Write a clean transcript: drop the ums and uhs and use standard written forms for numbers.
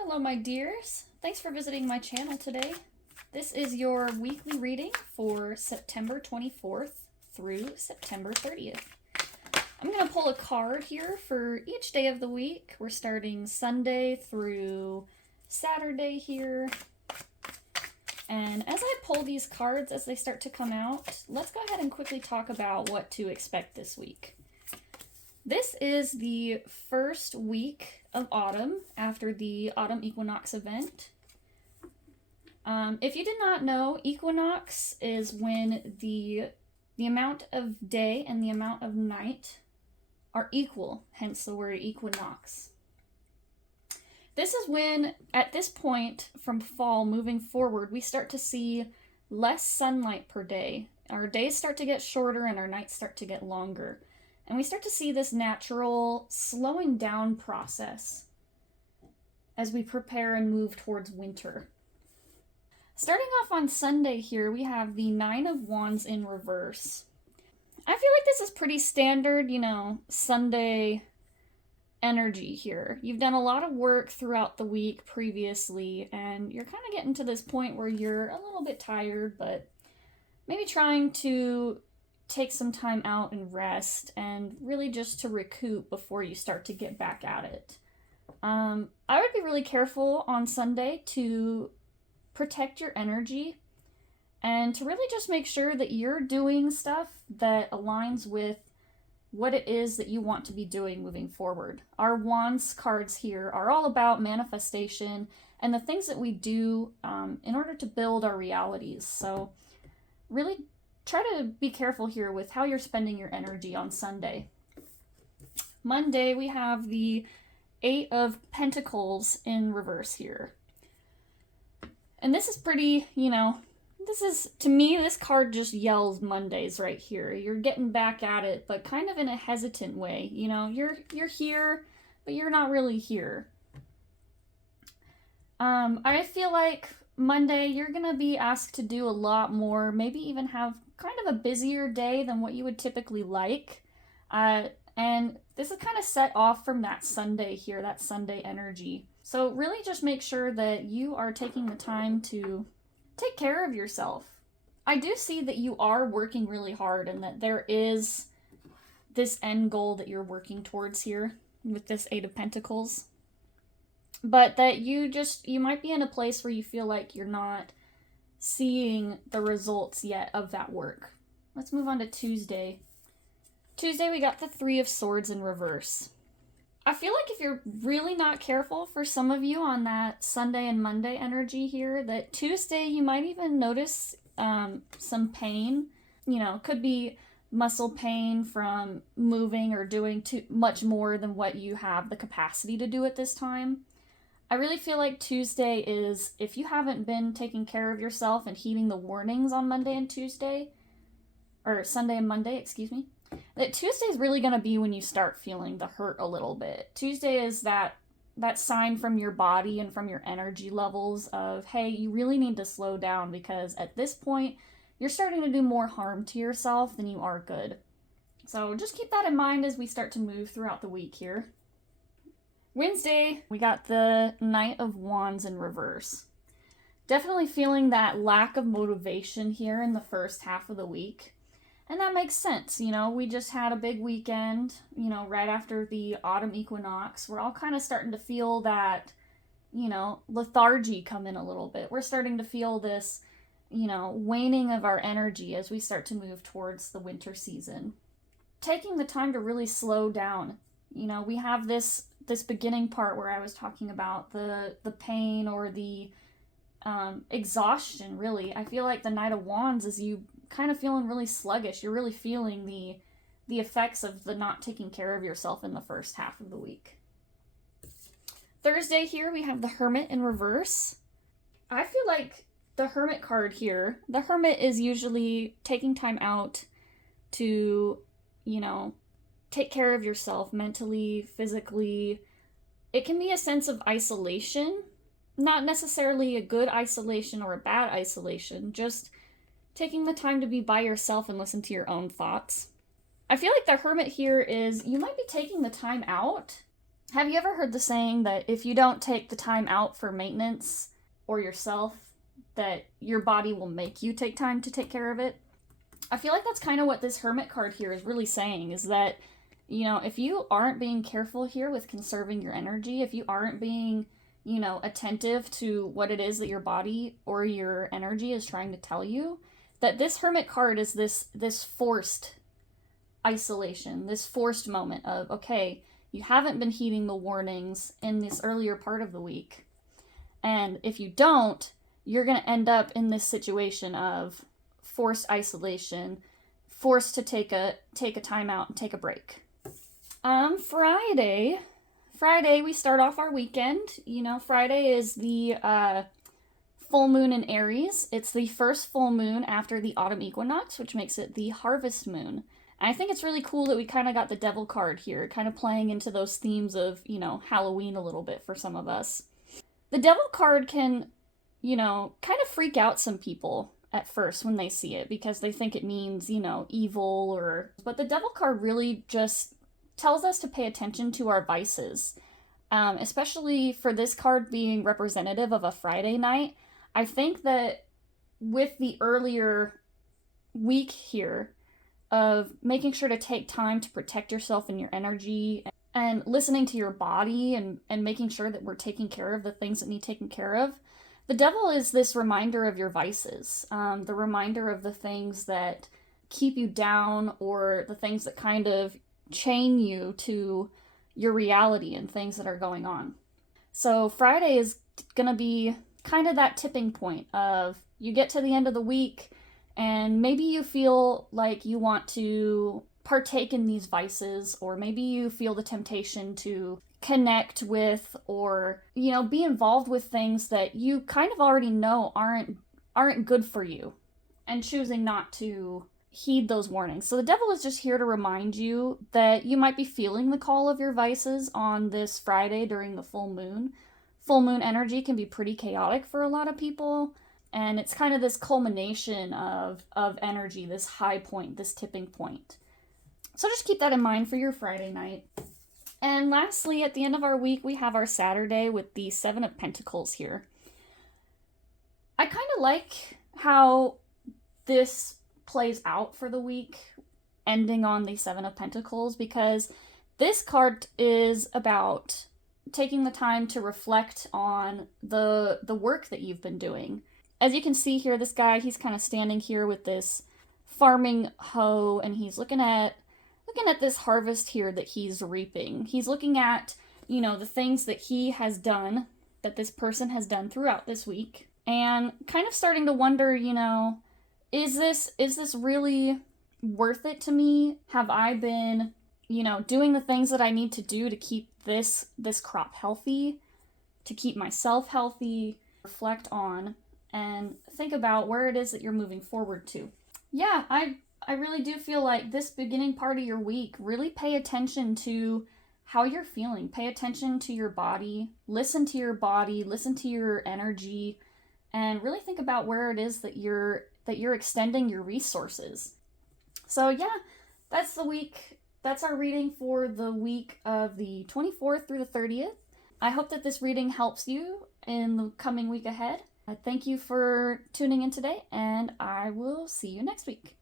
Hello my dears. Thanks for visiting my channel today. This is your weekly reading for September 24th through September 30th. I'm going to pull a card here for each day of the week. We're starting Sunday through Saturday here. And as I pull these cards as they start to come out, let's go ahead and quickly talk about what to expect this week. This is the first week of autumn after the autumn equinox event. If you did not know, equinox is when the amount of day and the amount of night are equal, hence the word equinox. This is when, at this point from fall moving forward, we start to see less sunlight per day. Our days start to get shorter and our nights start to get longer. And we start to see this natural slowing down process as we prepare and move towards winter. Starting off on Sunday here, we have the Nine of Wands in reverse. I feel like this is pretty standard, Sunday energy here. You've done a lot of work throughout the week previously, and you're kind of getting to this point where you're a little bit tired, but maybe trying to take some time out and rest and really just to recoup before you start to get back at it. I would be really careful on Sunday to protect your energy and to really just make sure that you're doing stuff that aligns with what it is that you want to be doing moving forward. Our Wands cards here are all about manifestation and the things that we do in order to build our realities. So really try to be careful here with how you're spending your energy on Sunday. Monday, we have the Eight of Pentacles in reverse here. And this is pretty, to me, this card just yells Mondays right here. You're getting back at it, but kind of in a hesitant way. You're here, but you're not really here. I feel like Monday, you're going to be asked to do a lot more, maybe even have kind of a busier day than what you would typically like. And this is kind of set off from that Sunday here, that Sunday energy. So really just make sure that you are taking the time to take care of yourself. I do see that you are working really hard and that there is this end goal that you're working towards here with this Eight of Pentacles. But that you might be in a place where you feel like you're not seeing the results yet of that work. Let's move on to Tuesday. Tuesday, we got the Three of Swords in reverse. I feel like if you're really not careful, for some of you on that Sunday and Monday energy here, that Tuesday you might even notice some pain. Could be muscle pain from moving or doing too much more than what you have the capacity to do at this time. I really feel like Tuesday is, if you haven't been taking care of yourself and heeding the warnings on Monday and Tuesday, or Sunday and Monday, excuse me, that Tuesday is really going to be when you start feeling the hurt a little bit. Tuesday is that sign from your body and from your energy levels of, hey, you really need to slow down because at this point, you're starting to do more harm to yourself than you are good. So just keep that in mind as we start to move throughout the week here. Wednesday, we got the Knight of Wands in reverse. Definitely feeling that lack of motivation here in the first half of the week. And that makes sense. We just had a big weekend, right after the autumn equinox. We're all kind of starting to feel that, lethargy come in a little bit. We're starting to feel this, waning of our energy as we start to move towards the winter season. Taking the time to really slow down. We have this beginning part where I was talking about the pain or the exhaustion, really. I feel like the Knight of Wands is you kind of feeling really sluggish. You're really feeling the effects of the not taking care of yourself in the first half of the week. Thursday here, we have the Hermit in reverse. I feel like the Hermit card here, the Hermit is usually taking time out to, take care of yourself mentally, physically. It can be a sense of isolation, not necessarily a good isolation or a bad isolation, just taking the time to be by yourself and listen to your own thoughts. I feel like the Hermit here is, you might be taking the time out Have you ever heard the saying that if you don't take the time out for maintenance or yourself, that your body will make you take time to take care of it? I feel like that's kind of what this Hermit card here is really saying, is that, if you aren't being careful here with conserving your energy, if you aren't being, attentive to what it is that your body or your energy is trying to tell you, that this Hermit card is this forced isolation, this forced moment of, okay, you haven't been heeding the warnings in this earlier part of the week. And if you don't, you're going to end up in this situation of forced isolation, forced to take a time out and take a break. Friday we start off our weekend. Friday is the full moon in Aries. It's the first full moon after the autumn equinox, which makes it the harvest moon. And I think it's really cool that we kind of got the devil card here, kind of playing into those themes of, Halloween a little bit for some of us. The devil card can, kind of freak out some people at first when they see it, because they think it means, evil but the devil card really just tells us to pay attention to our vices. Especially for this card being representative of a Friday night. I think that with the earlier week here, of making sure to take time to protect yourself and your energy and listening to your body and making sure that we're taking care of the things that need taken care of. The devil is this reminder of your vices, the reminder of the things that keep you down or the things that kind of chain you to your reality and things that are going on. So Friday is going to be kind of that tipping point of you get to the end of the week, and maybe you feel like you want to partake in these vices, or maybe you feel the temptation to connect with or, be involved with things that you kind of already know aren't good for you, and choosing not to heed those warnings. So the devil is just here to remind you that you might be feeling the call of your vices on this Friday during the full moon. Full moon energy can be pretty chaotic for a lot of people. And it's kind of this culmination of energy, this high point, this tipping point. So just keep that in mind for your Friday night. And lastly, at the end of our week, we have our Saturday with the Seven of Pentacles here. I kind of like how this plays out for the week, ending on the Seven of Pentacles, because this card is about taking the time to reflect on the work that you've been doing. As you can see here, this guy, he's kind of standing here with this farming hoe, and he's looking at this harvest here that he's reaping. He's looking at, the things that he has done, that this person has done throughout this week, and kind of starting to wonder, is this really worth it to me? Have I been, doing the things that I need to do to keep this crop healthy, to keep myself healthy? Reflect on and think about where it is that you're moving forward to. Yeah, I really do feel like this beginning part of your week, really pay attention to how you're feeling. Pay attention to your body. Listen to your body. Listen to your energy. And really think about where it is that you're extending your resources. So yeah, that's the week. That's our reading for the week of the 24th through the 30th. I hope that this reading helps you in the coming week ahead. Thank you for tuning in today, and I will see you next week.